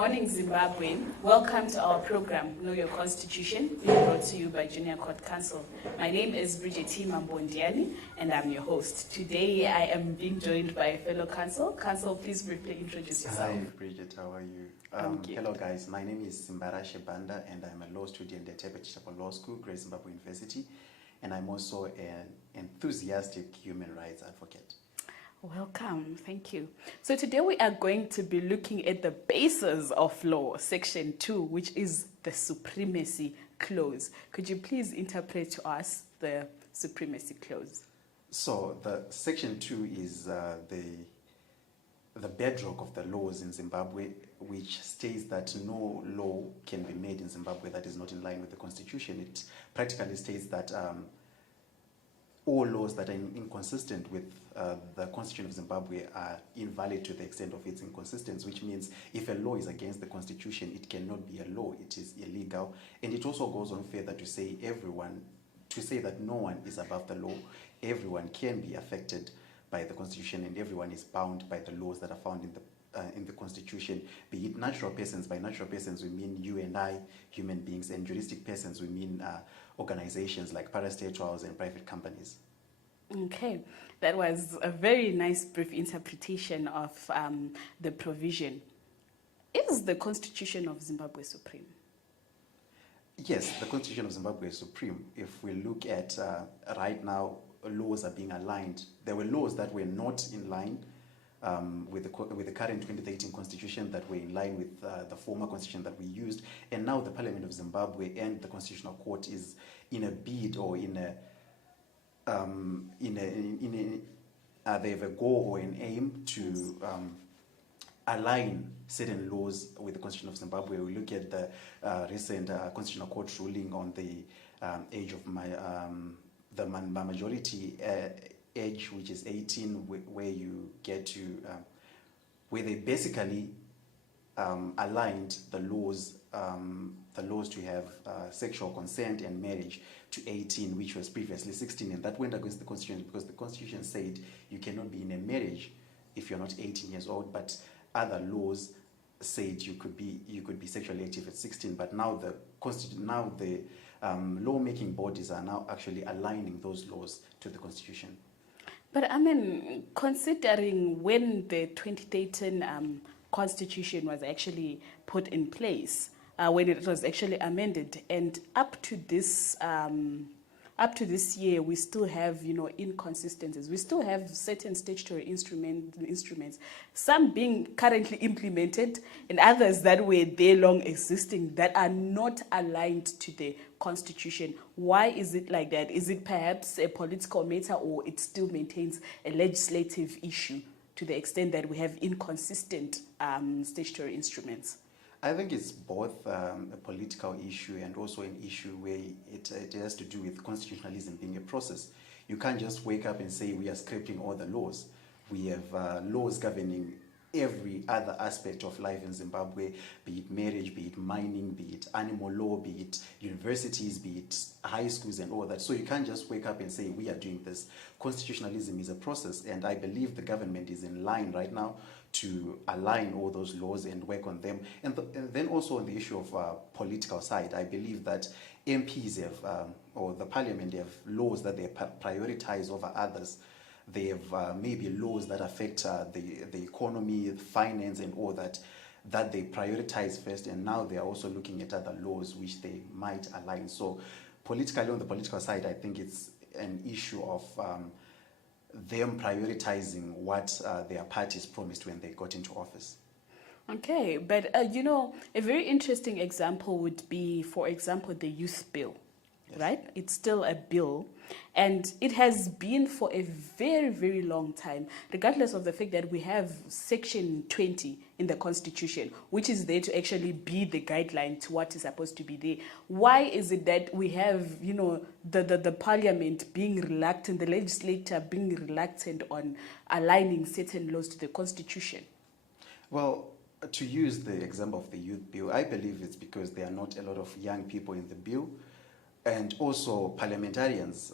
morning, Zimbabwe. Welcome to our program, Know Your Constitution, being brought to you by Junior Court Counsel. My name is Bridget Mambondiani, and I'm your host. Today, I am being joined by a fellow counsel. Counsel, please briefly introduce yourself. Hi, Bridget. How are you? Hello, guys. My name is Simbarashe Banda, and I'm a law student at Chapel Law School, Great Zimbabwe University, and I'm also an enthusiastic human rights advocate. Welcome, thank you. So today we are going to be looking at the basis of law, Section 2, which is the Supremacy Clause. Could you please interpret to us the Supremacy Clause? So the Section 2 is the bedrock of the laws in Zimbabwe, which states that no law can be made in Zimbabwe that is not in line with the Constitution. It practically states that all laws that are inconsistent with the Constitution of Zimbabwe are invalid to the extent of its inconsistency, which means if a law is against the Constitution, it cannot be a law, it is illegal. And it also goes on further to say that no one is above the law, everyone can be affected by the Constitution, and everyone is bound by the laws that are found in the Constitution, be it natural persons. By natural persons, we mean you and I, human beings, and juristic persons, we mean organizations like parastatals and private companies. Okay, that was a very nice brief interpretation of the provision. Is the Constitution of Zimbabwe supreme? Yes, the Constitution of Zimbabwe is supreme. If we look at right now, laws are being aligned. There were laws that were not in line with the current 2013 Constitution, that were in line with the former Constitution that we used, and now the Parliament of Zimbabwe and the Constitutional Court is in a bid, or they have a goal or an aim to align certain laws with the Constitution of Zimbabwe. We look at the recent Constitutional Court ruling on the age of the majority age, which is 18, where you get to where they basically aligned the laws to have sexual consent and marriage to 18, which was previously 16, and that went against the Constitution, because the Constitution said you cannot be in a marriage if you're not 18 years old, but other laws said you could be sexually active at 16. But now the lawmaking bodies are now actually aligning those laws to the Constitution. But I mean, considering when the 2013 Constitution was actually put in place, when it was actually amended, and up to this year, we still have inconsistencies. We still have certain statutory instruments, some being currently implemented, and others that were there long existing, that are not aligned to the Constitution. Why is it like that? Is it perhaps a political matter, or it still maintains a legislative issue to the extent that we have inconsistent statutory instruments? I think it's both a political issue and also an issue where it has to do with constitutionalism being a process. You can't just wake up and say we are scrapping all the laws. We have laws governing every other aspect of life in Zimbabwe, be it marriage, be it mining, be it animal law, be it universities, be it high schools and all that. So you can't just wake up and say we are doing this. Constitutionalism is a process, and I believe the government is in line right now to align all those laws and work on them. And then also on the issue of political side, I believe that MPs have, or the parliament have laws that they prioritize over others. They have maybe laws that affect the economy, finance and all that they prioritize first, and now they are also looking at other laws which they might align. So politically, on the political side, I think it's an issue of them prioritizing what their parties promised when they got into office. Okay, but a very interesting example would be, for example, the youth bill. Yes. Right? It's still a bill, and it has been for a very, very long time, regardless of the fact that we have Section 20 in the Constitution, which is there to actually be the guideline to what is supposed to be there. Why is it that we have, the parliament being reluctant, the legislature being reluctant on aligning certain laws to the Constitution? Well, to use the example of the youth bill, I believe it's because there are not a lot of young people in the bill. And also parliamentarians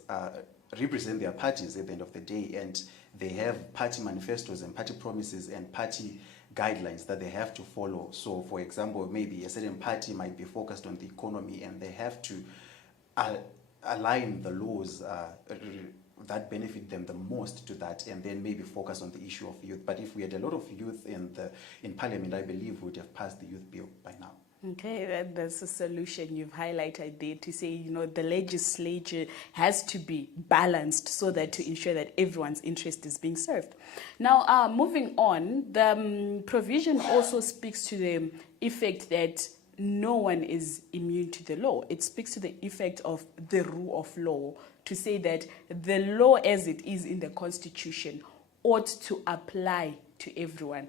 represent their parties at the end of the day, and they have party manifestos and party promises and party guidelines that they have to follow. So, for example, maybe a certain party might be focused on the economy, and they have to align the laws that benefit them the most to that, and then maybe focus on the issue of youth. But if we had a lot of youth in Parliament, I believe we would have passed the youth bill by now. Okay, that's a solution you've highlighted there to say, the legislature has to be balanced so that to ensure that everyone's interest is being served. Now, moving on, the provision also speaks to the effect that no one is immune to the law. It speaks to the effect of the rule of law, to say that the law as it is in the Constitution ought to apply to everyone.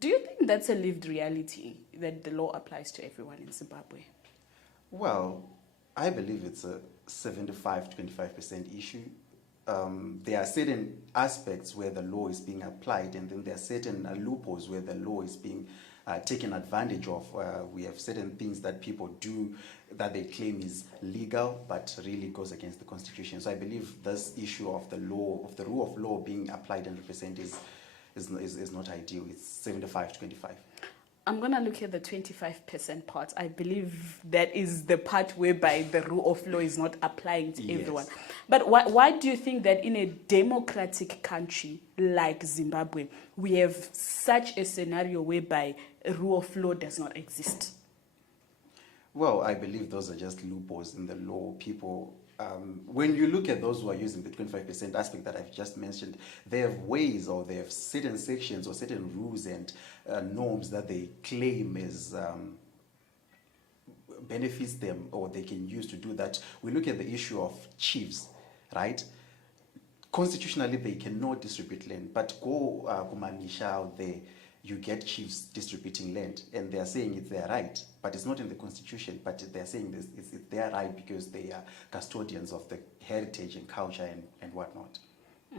Do you think that's a lived reality, that the law applies to everyone in Zimbabwe? Well, I believe it's a 75-25% issue. There are certain aspects where the law is being applied, and then there are certain loopholes where the law is being taken advantage of. We have certain things that people do that they claim is legal, but really goes against the Constitution. So I believe this issue of the law, of the rule of law being applied 100% is not ideal. It's 75-25. I'm going to look at the 25% part. I believe that is the part whereby the rule of law is not applying to everyone. But why do you think that in a democratic country like Zimbabwe, we have such a scenario whereby a rule of law does not exist? Well, I believe those are just loopholes in the law. People, when you look at those who are using the 25% aspect that I've just mentioned, they have ways, or they have certain sections or certain rules and norms that they claim is benefits them, or they can use to do that. We look at the issue of chiefs, right? Constitutionally, they cannot distribute land, but go Kumanisha out there, you get chiefs distributing land, and they are saying it's their right, but it's not in the Constitution, but they're saying this, it's their right because they are custodians of the heritage and culture and whatnot.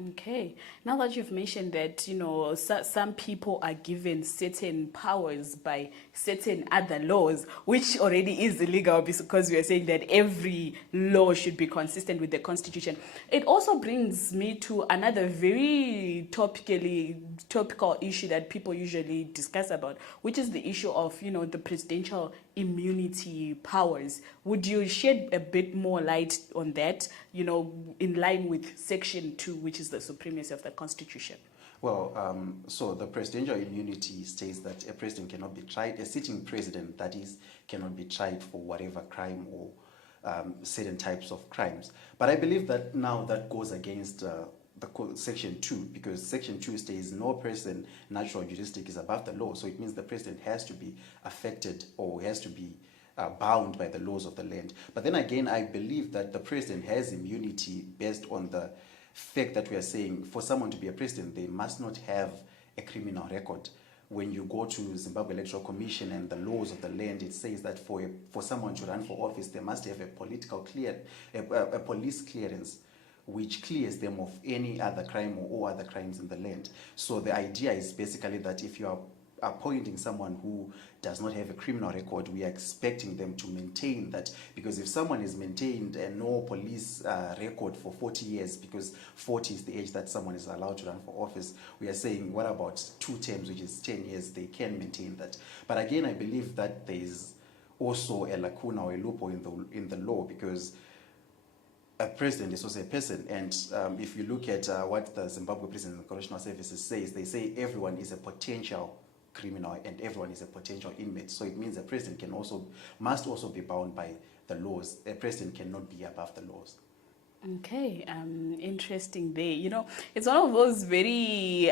Okay. Now that you've mentioned that, some people are given certain powers by certain other laws, which already is illegal because we are saying that every law should be consistent with the Constitution. It also brings me to another very topical issue that people usually discuss about, which is the issue of, the presidential immunity powers. Would you shed a bit more light on that, in line with Section 2, which is the supremacy of the Constitution? Well, so the presidential immunity states that a president cannot be tried, a sitting president, that is, cannot be tried for whatever crime or certain types of crimes. But I believe that now that goes against Section 2, because Section 2 states no person, natural jurisdiction is above the law. So it means the president has to be affected or has to be bound by the laws of the land. But then again, I believe that the president has immunity based on the fact that we are saying for someone to be a president, they must not have a criminal record. When you go to Zimbabwe Electoral Commission and the laws of the land, it says that for someone to run for office, they must have a police clearance, which clears them of any other crime or all other crimes in the land. So the idea is basically that if you are appointing someone who does not have a criminal record, we are expecting them to maintain that, because if someone has maintained a no police record for 40 years, because 40 is the age that someone is allowed to run for office, we are saying what about 2 terms, which is 10 years, they can maintain that. But again, I believe that there is also a lacuna or a loophole in the law, because a president is also a person, and if you look at what the Zimbabwe Prison and Correctional Services says, they say everyone is a potential criminal and everyone is a potential inmate. So it means a president must also be bound by the laws. A president cannot be above the laws. Okay, interesting there. It's one of those very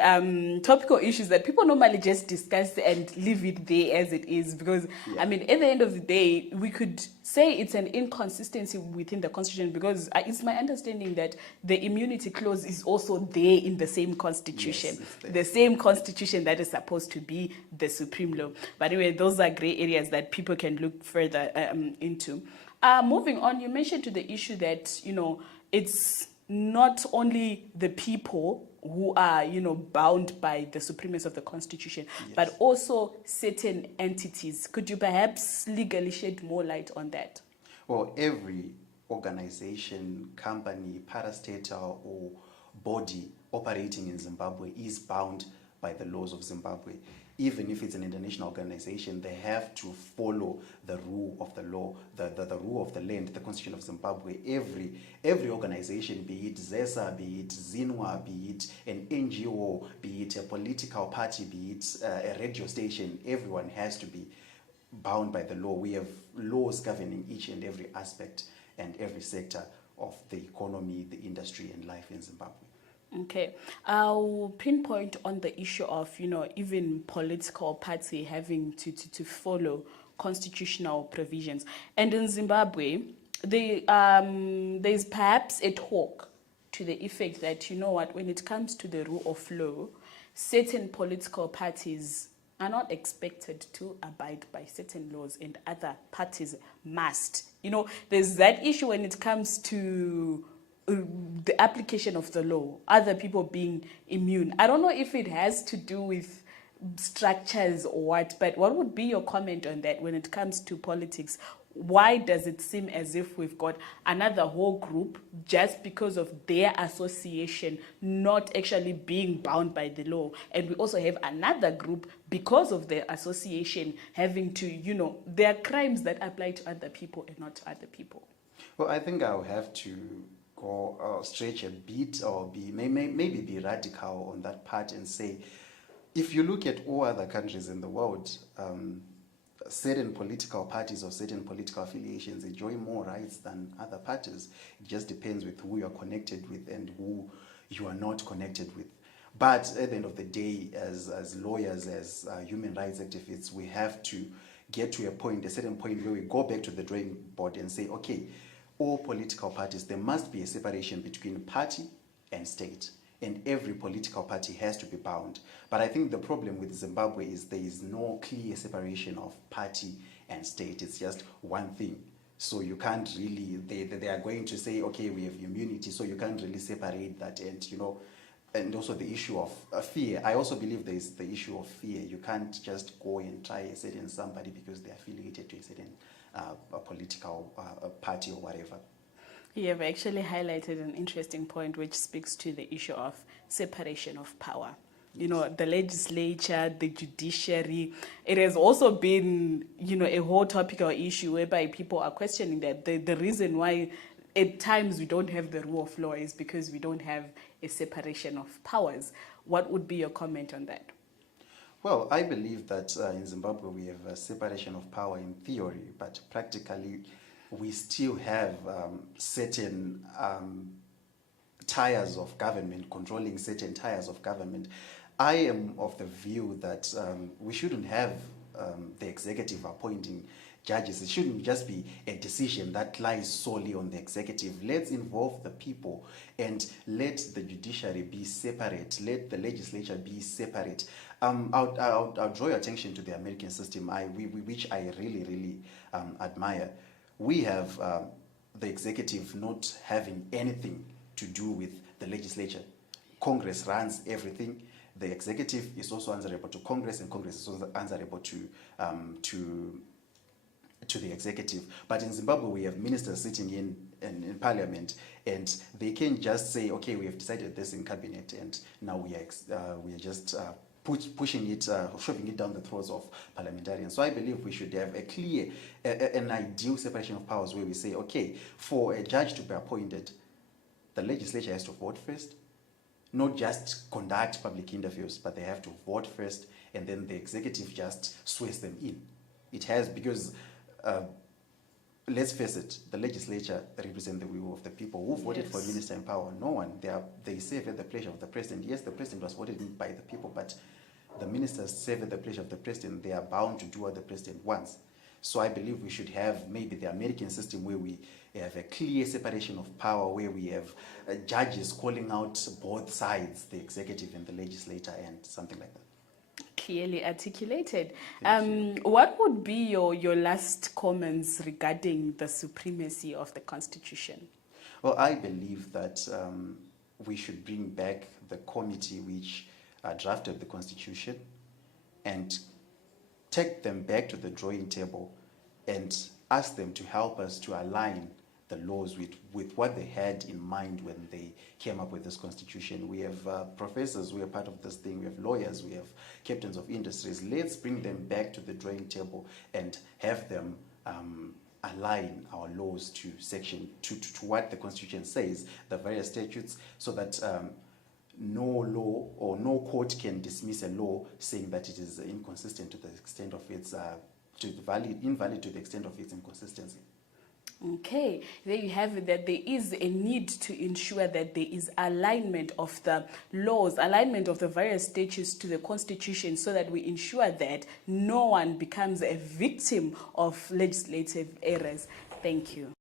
topical issues that people normally just discuss and leave it there as it is, because, at the end of the day, we could say it's an inconsistency within the Constitution, because it's my understanding that the immunity clause is also there in the same Constitution, the same Constitution that is supposed to be the supreme law. But anyway, those are gray areas that people can look further into. Moving on, you mentioned to the issue that, it's not only the people who are, bound by the supremacy of the Constitution, but also certain entities. Could you perhaps legally shed more light on that? Well, every organization, company, parastatal or body operating in Zimbabwe is bound by the laws of Zimbabwe. even if it's an international organization, they have to follow the rule of the law, the rule of the land, the Constitution of Zimbabwe. Every organization, be it ZESA, be it ZINWA, be it an NGO, be it a political party, be it a radio station, everyone has to be bound by the law. We have laws governing each and every aspect and every sector of the economy, the industry, and life in Zimbabwe. Okay, I'll pinpoint on the issue of, even political party having to follow constitutional provisions. And in Zimbabwe, there's perhaps a talk to the effect that, when it comes to the rule of law, certain political parties are not expected to abide by certain laws and other parties must. There's that issue when it comes to the application of the law, other people being immune. I don't know if it has to do with structures or what, but what would be your comment on that when it comes to politics? Why does it seem as if we've got another whole group just because of their association not actually being bound by the law? And we also have another group because of their association having to, there are crimes that apply to other people and not to other people. Well, I think I'll have to go stretch a bit or maybe be radical on that part and say, if you look at all other countries in the world, certain political parties or certain political affiliations enjoy more rights than other parties. It just depends with who you're connected with and who you are not connected with. But at the end of the day, as lawyers, as human rights activists, we have to get to a certain point where we go back to the drawing board and say, okay, all political parties, there must be a separation between party and state. And every political party has to be bound. But I think the problem with Zimbabwe is there is no clear separation of party and state. It's just one thing. So you can't really, they are going to say, okay, we have immunity, so you can't really separate that. And also the issue of fear. I also believe there is the issue of fear. You can't just go and try a certain somebody because they're affiliated to a certain political party or whatever. You have actually highlighted an interesting point which speaks to the issue of separation of power. The legislature, the judiciary. It has also been, a whole topical issue whereby people are questioning that the reason why at times we don't have the rule of law is because we don't have a separation of powers. What would be your comment on that? Well, I believe that in Zimbabwe we have a separation of power in theory, but practically we still have certain tiers of government controlling certain tiers of government. I am of the view that we shouldn't have the executive appointing judges. It shouldn't just be a decision that lies solely on the executive. Let's involve the people and let the judiciary be separate. Let the legislature be separate. I'll draw your attention to the American system, which I really, really admire. We have the executive not having anything to do with the legislature. Congress runs everything. The executive is also answerable to Congress, and Congress is also answerable to the executive. But in Zimbabwe, we have ministers sitting in parliament, and they can just say, okay, we have decided this in cabinet, and now we are just pushing it, shoving it down the throats of parliamentarians. So I believe we should have a clear, an ideal separation of powers where we say, okay, for a judge to be appointed, the legislature has to vote first, not just conduct public interviews, but they have to vote first, and then the executive just swears them in. It has, because let's face it, the legislature represents the will of the people. Who voted for a minister in power? No one. They serve at the pleasure of the president. Yes, the president was voted in by the people, but the ministers serve at the pleasure of the president. They are bound to do what the president wants. So I believe we should have maybe the American system where we have a clear separation of power, where we have judges calling out both sides, the executive and the legislator, and something like that. Clearly articulated. What would be your last comments regarding the supremacy of the Constitution? Well, I believe that we should bring back the committee which drafted the Constitution and take them back to the drawing table and ask them to help us to align the laws with what they had in mind when they came up with this constitution. We have professors who are part of this thing, we have lawyers, we have captains of industries. Let's bring them back to the drawing table and have them align our laws to to what the constitution says, the various statutes, so that no law or no court can dismiss a law saying that it is inconsistent to the extent of its invalid to the extent of its inconsistency. Okay, there you have it, that there is a need to ensure that there is alignment of the laws, alignment of the various statutes to the constitution, so that we ensure that no one becomes a victim of legislative errors. Thank you.